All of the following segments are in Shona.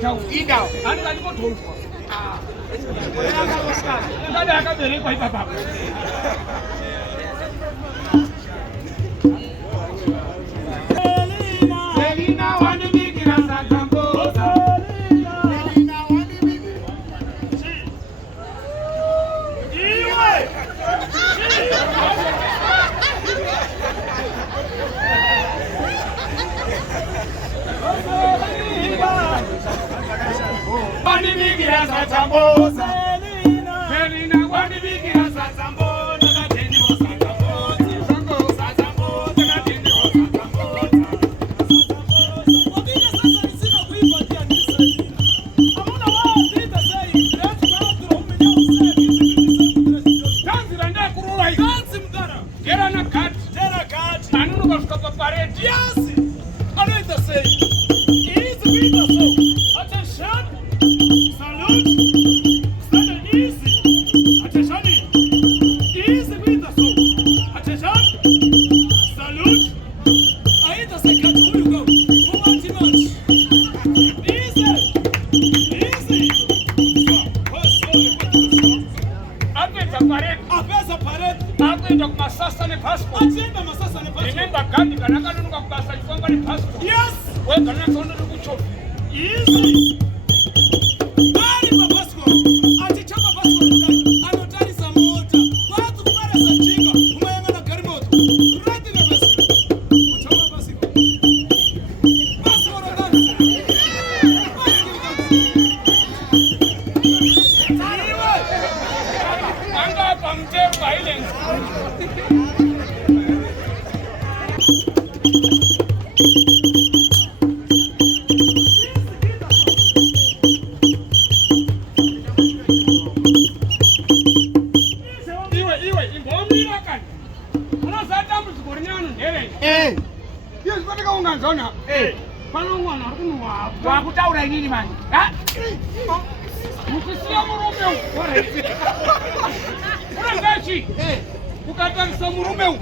chau. Indawo. Andika ndikotonzwa. Ngada akaberekwa ipapa. Selina wandibikira satamboza. Selina wandibikira. Iwe. Wandibikira satamboza. Selina wandibikira satamboza. Katendiwo satamboza. Satamboza katendiwo satamboza. Tanzira ndakurura iki. Gera na kati. Anunu kasvika papareti. Anoita sei. Isso, grita só. Attention. Salute. Stand easy. Attention. Easy, grita só. Attention. Salute. Ainda sei cut. Who you go? Who wants too much? Easy. Easy. Apedza pareti. Apesa parede. Akuenda kumasasa nepassport. Atienda masasa ne passport. Remember gandi kana akanonoka kubasa chifamba nepassport. Yes. Wega natsonere kuchofi. Easy. Bali pa passport. Atichapa passport ndani. Anotarisa mota. Watu kumarasa njinga. Umayangana gari moto. Rati na basi. Uchoma basi. Passport ndani. Anga pamtero violence. Iwe imbomira kani. Unozata muzigorinyano ndere. Iyo zikotika unganzona. Pano mwana ari kunwa. Wakutaura inini mani? Ha? Ukisiya murume uyu. Unangachi? Ukatarisa murume uyu.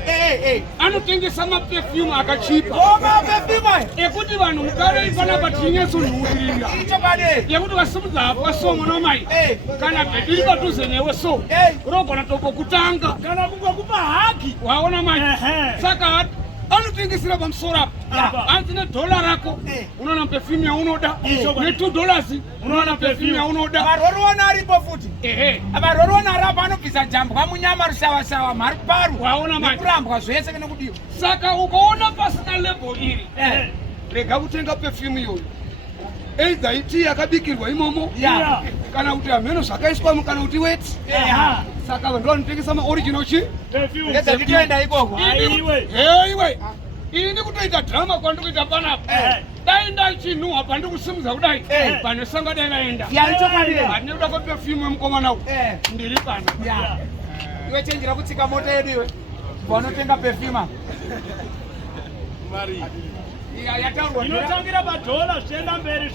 Anotengesa maperfume akachipa. Koma perfume. Ekuti vanhu mugare ipanapa tinyeso nhuhirira. Icho bade. Yekuti vasimudza hapa so mwana mai. Kana bhedhi padhuze newe so. Unogona tombokutanga. Kana kungokupa haki. Waona mai. Saka anotengesera pamusoro apa. Hanzi nedhola rako unoona perfume yaunoda. $2 unoona perfume yaunoda. Varoriwana aripo futi. Varoriwana arapa anobvisa jambwa munyama rusawa mari paru. Waona mai. Kurambwa zvese kana kudiwa. Saka ukaona pasina level iri. Rega kutenga perfume iyoyo. Either iti yakabikirwa imomo. Kana kuti ameno zvakaiswa kana kuti wet. Saka vanhu vanotengesa maoriginal chi. Ngedza nditoenda ikoko. Iwe. Ini kutoita drama kwandikuita panapa. Dai ndachinhuhwa pandikusimudza kudai. Pane sanga dai vaenda. Icho bade. Handinoda kwa perfume yemukomana uyu. Ndiri pana. Iwe chenjera kutsika moto yedu iwe. Vanotenga perfume. Mari. Yataurwa. Inotangira padhola zvienda mberi.